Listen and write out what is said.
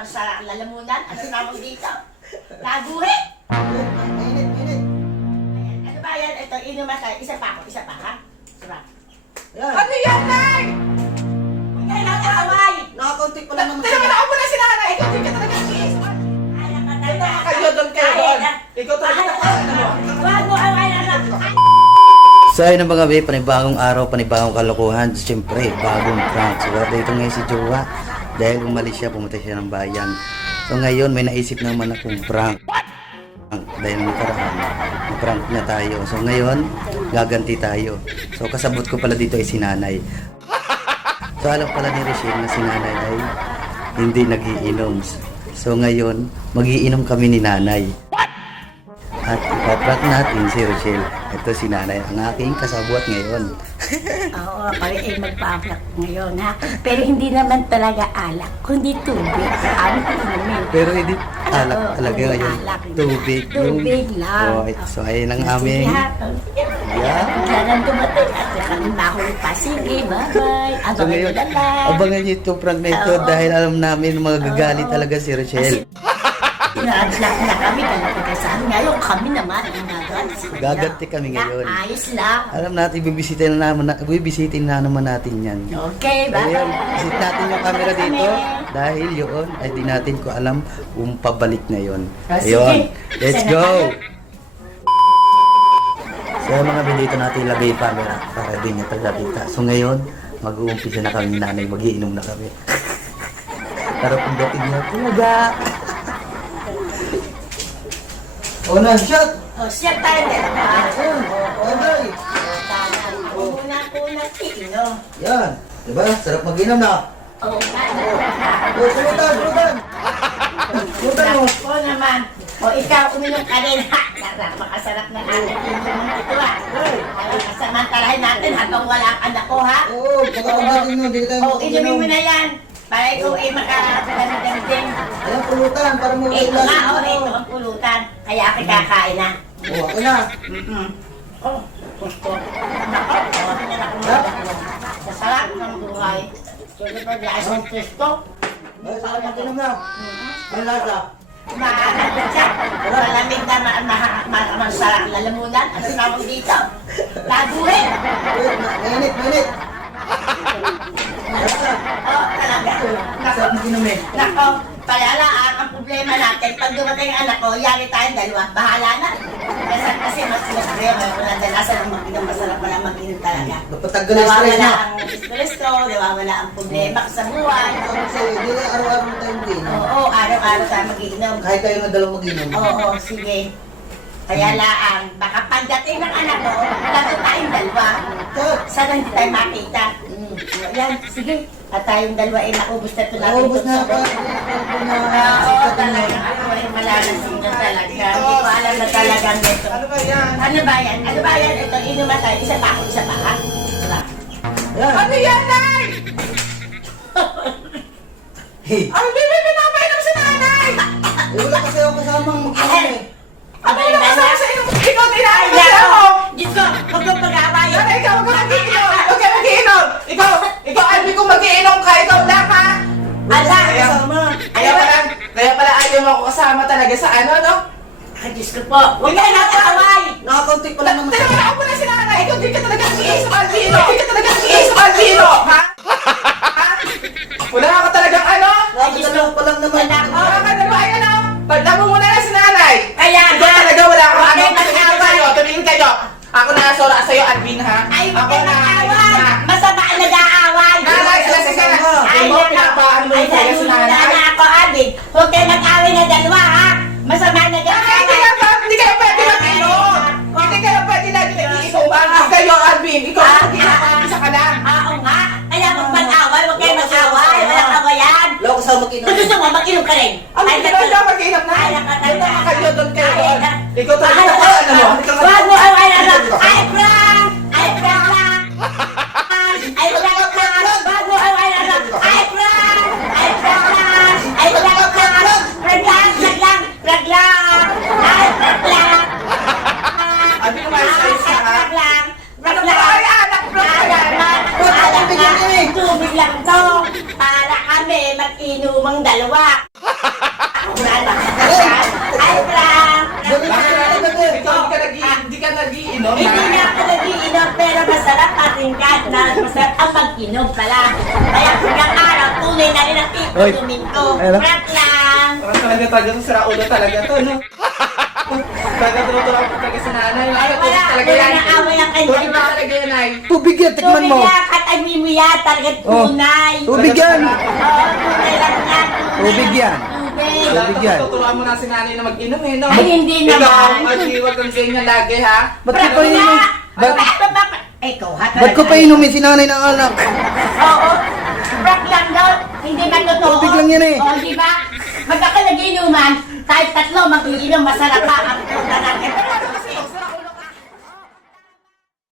naman sa lalamunan. Ano tawag dito? Laguhe? Mainit. Ayan. Ano ba yan? Ito, inuman tayo. Isa pa ako. Isa pa, ha? Isa pa. Yan. Ano yan, Nay? Huwag kayo nag-aaway! Nakakunti pa lang naman Tinaman ako muna si Nanay. Ikaw din ka talaga nag-iis. Ay, Ito ka kayo doon kayo doon. Ikaw talaga ano? Huwag mo away na lang. So ayun na mga be, panibagong araw, panibagong kalokohan. Siyempre, bagong prank. So dito ngayon si Jowa. Dahil umalis siya, pumunta siya ng bayan. So ngayon, may naisip naman akong prank. Dahil nakaraan, prank niya tayo. So ngayon, gaganti tayo. So kasabot ko pala dito ay si Nanay. So alam pala ni Rochelle na si Nanay ay hindi nagiinom. So ngayon, magiinom kami ni Nanay. At ipaprank natin si Rochelle. Ito si Nanay, ang aking kasabwat ngayon. Oo, kami ay magpa-vlog ngayon, ha? Pero hindi naman talaga alak, kundi tubig. Amin ko inumin. Pero hindi alak Oo, talaga ngayon. alak. Tubig. Tubig lang. Oh, so ayun ang aming... Yeah. Bigla nang dumating at kami nahuli pa. Sige, bye-bye. So Abangan ngayon, nyo na lang. abangan niyo itong prank na ito Oo. dahil alam namin mga gagalit talaga si Rochelle. Ina-vlog na kami talaga sa amin. Ngayon kami naman ang gagalit sa kanya. Gaganti kami ngayon. Na, ayos lang. Alam natin, bibisitin na naman natin yan. Okay, bye-bye. Ayun, visit natin yung camera dito dahil yun ay di natin ko alam kung pabalik na yun. Ah, sige. Ayun, let's Sana go! tayo. So mga bindito natin ilagay yung camera para din niya pagkakita. So ngayon, mag-uumpisa na kami ni Nanay, magiinom na kami. Para pagdating niya, talaga! Una, shot! Oh, siya tayo dalawa. Ayun. Okay. Una-una tino. Yan. Diba? Sarap mag-inom na. Oh, O, sulutan. Sulutan mo. Ako naman. O, ikaw, uminom ka rin. Napakasarap ng ating inom ito, ha? Samantalahin natin habang wala ang anak ko, ha? Oo, pagkakagating mo, hindi tayo O, inumin mo na yan. Para ikaw ay makakagandang din. Ayan, pulutan, para mo Ito nga, o, ito ang pulutan. Kaya ako kakain na. Oo, ako na. Oh, gusto. Nako, tawagin na ako sa sarap ng buhay. Sulit pa dahil sa Kristo. Ay, sarap mag-inom na. Ano lasa? Maaalat siya. Malamig na masarap lalamunan. Ano tawag dito? Laguhe. Mainit. Oh, talaga. Nako, Sarap mag-inumin. nako. Kaya lang, ang problema natin, pag dumating ang anak ko, yari tayong dalawa, bahala na. Kasi mas masaya, wala dalasan ang mag-inom, masarap wala mag-inom talaga. Napatanggal ang stress Nawawala na. ang stress ko, nawawala ang problema ko sa buhay. Kasi hindi na araw-araw tayo mag-inom. Oo, araw-araw tayo mag-inom. Kahit tayo nga dalawa mag-inom. Oo, sige. Kaya lang, baka pagdating ng anak ko, lagot tayong dalawa. Sana hindi tayo makita. Yan, sige. At tayong dalawa ay naubos na ito natin. Naubos na itong ako. sabon. Oo, talaga. Ako ay malalasing na talaga. Hindi ko alam na talagang ito. Ano ba yan? Ano ba yan? Ano ba yan? Ito, inuman tayo. Isa pa ako, isa pa, ha? Isa pa. Yan. Ano yan, Nay? Hey. Ang bibi pinapainom si Nanay! Eh, wala kasi ako kasamang mag-inom eh. Ano yung kasama sa inyo? Ikaw Ay, tinainom siya nako! mo! Diyos ko, huwag kang pag-aaway. Nanay, ikaw huwag ka mag-iinom! Huwag ka mag-iinom! Ikaw, Albi, kung mag-iinom ka, ikaw lang, ha? Ala! Kaya pala ayaw mo ako kasama talaga sa ano, no? Ay, Diyos ko po. Huwag kayo nag-aaway. Nakakunti pa lang naman. Tinaman ako muna si Nanay! Ikaw din ka talaga nag-iis ng Albino! Hindi ka talaga nag-iis ng Albino! Ha? Ha? Wala ka talagang ano? Nakakadalaw pa lang naman. Wala ka na ba, ano? Pagdamo muna na si Nanay! Kaya Ikaw nga. talaga wala kang Huwag ano? kayo Tumingin mag-aaway. kayo! Tumingin kayo! Ako na sora sa'yo, Alvin, ha? Ay, huwag Ako kayo na, mag-aaway. na. Masama ang nag-aaway. Nanay, alas ka na! Ay, Ay, mo, pinapaan mo ay, yung kaya si nalulula Nanay? na ako, Alvin. Huwag kayo mag-aaway na dalawa, ha? Masama ang Nanay, nag-aaway. hindi kayo pwede mag-inom! Hindi kayo pwede lagi nag-iinuman! Kayo, Alvin, ikaw mag-iisa ka lang! Oo nga. Kaya huwag mag-aaway. Huwag kayo mag-aaway. Walang awayan. Wala ako kasama mag-inom. Kung gusto mo, mag-inom ka rin. Ang hindi ka mag-inom na! Ay, Ay, nakakanta. kayo doon kayo doon! Ay, Ikaw talaga Ay, ka, ano mo? Hindi ka Huwag mo away na lang. Ay, prank! Ay, prank lang! Ay, prank lang! Huwag mo away na lang. Ay, prank! Ay, prank lang! Ay, prank lang! Prank lang! Prank lang! Prank lang! Ay, prank lang! Alvin, umayos ka isa, ha? Prank lang! Prank Ano lang! ba? Ay, anak, bro! Alam ka, tubig lang to. Para kami mag-inumang dalawa. mag-inom, Hindi ha? na ako nag-iinom, pero masarap pa rin kahit na masarap ang mag-inom pala. Kaya kung araw, tunay na rin ang Oy. inumin ko. Ayun. Prank lang. Parang talaga to, sira ulo talaga to, no? Talaga tuloy ako talaga sa nanay. Ano, Wala, talaga wala yan. na away ang kanya. Tubig ba talaga yan, ay? Tubig yan, tikman mo. Tubig yan, katagmi mo yan, talagang Oh. tunay. Tubig yan. Oo, tunay lang yan. Tubig yan. Tubig. Tubig yan. Tuturuan mo na si nanay na mag-inom, eh, no? Ay, hindi Ikaw, naman. huwag kang ganyan lagi, ha? Ba't Prank ko pa inumin? nga. Ba't, Ikaw, ha? ba't ko pa inumin si nanay ng alak? Oo. Prank lang daw. Hindi man totoo. Tubig lang yan eh. Oo, di ba? Magkakalaginuman, kahit tatlo mag-iinom, masarap pa ang puta ng